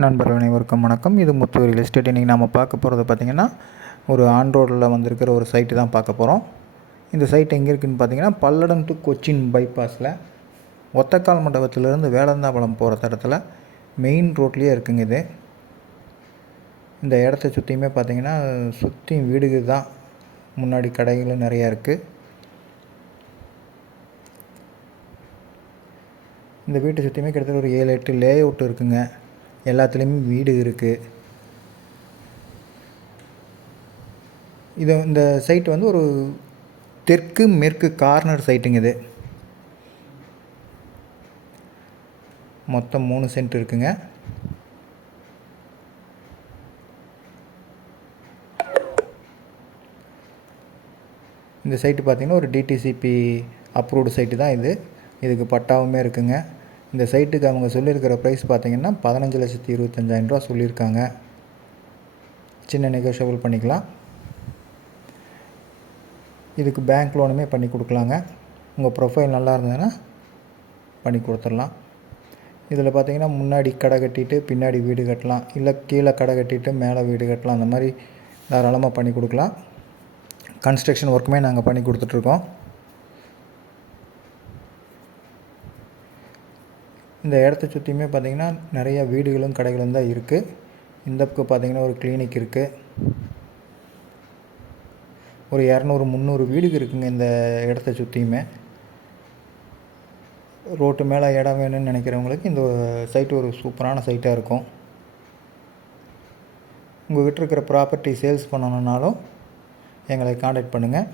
நண்பர்கள் அனைவருக்கும் வணக்கம். இது முத்து ரியல் எஸ்டேட். இன்றைக்கி நம்ம பார்க்க போகிறது பார்த்திங்கன்னா, ஒரு ஆன் ரோடில் வந்திருக்கிற ஒரு சைட்டு தான் பார்க்க போகிறோம். இந்த சைட் எங்கே இருக்குதுன்னு பார்த்திங்கன்னா, பல்லடம் டு கொச்சின் பைபாஸில் ஒத்தக்கால் மண்டபத்திலேருந்து வேடந்தாவளம் போகிற தடத்தில் மெயின் ரோட்லேயே இருக்குங்க. இது இந்த இடத்த சுற்றியுமே பார்த்திங்கன்னா சுற்றியும் வீடுகள் தான், முன்னாடி கடைகளும் நிறையா இருக்குது. இந்த வீட்டை சுற்றியுமே கிட்டத்தட்ட ஒரு 7-8 லே அவுட் இருக்குங்க. எல்லாத்துலேயுமே வீடு இருக்குது. இந்த சைட் வந்து ஒரு தெற்கு மேற்கு கார்னர் சைட்டுங்க. இது மொத்தம் 3 சென்ட் இருக்குங்க. இந்த சைட்டு பார்த்திங்கன்னா ஒரு டிடிசிபி அப்ரூவ்டு சைட்டு தான் இது. இதுக்கு பட்டாவுமே இருக்குங்க. இந்த சைட்டுக்கு அவங்க சொல்லியிருக்கிற ப்ரைஸ் பார்த்திங்கன்னா 15,25,000 ரூபா சொல்லியிருக்காங்க. சின்ன நெகோஷியபிள் பண்ணிக்கலாம். இதுக்கு பேங்க் லோனுமே பண்ணி கொடுக்கலாங்க. உங்கள் ப்ரொஃபைல் நல்லா இருந்ததுன்னா பண்ணி கொடுத்துடலாம். இதில் பார்த்திங்கன்னா முன்னாடி கடை கட்டிட்டு பின்னாடி வீடு கட்டலாம், இல்லை கீழே கடை கட்டிட்டு மேலே வீடு கட்டலாம். அந்த மாதிரி தாராளமாக பண்ணி கொடுக்கலாம். கன்ஸ்ட்ரக்ஷன் ஒர்க்குமே நாங்கள் பண்ணி கொடுத்துட்ருக்கோம். இந்த இடத்த சுற்றியுமே பார்த்திங்கன்னா நிறைய வீடுகளும் கடைகளும் தான் இருக்குது. இந்த பக்கம் பார்த்திங்கன்னா ஒரு கிளினிக் இருக்குது. ஒரு 200-300 வீடுகள் இருக்குங்க இந்த இடத்த சுற்றியுமே. ரோட்டு மேலே இடம் வேணும்னு நினைக்கிறவங்களுக்கு இந்த சைட்டு ஒரு சூப்பரான சைட்டாக இருக்கும். உங்கள்கிட்ட இருக்கிற ப்ராப்பர்ட்டி சேல்ஸ் பண்ணணுன்னாலும் எங்களை காண்டாக்ட் பண்ணுங்கள்.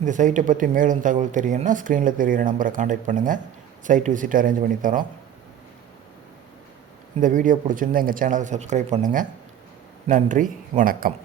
இந்த சைட்டை பற்றி மேலும் தகவல் தெரியும்னா ஸ்க்ரீனில் தெரிகிற நம்பரை காண்டாக்ட் பண்ணுங்கள். சைட் விசிட் அரேஞ்ச் பண்ணி தரோம். இந்த வீடியோ பிடிச்சிருந்தால் எங்கள் சேனலை சப்ஸ்கிரைப் பண்ணுங்கள். நன்றி, வணக்கம்.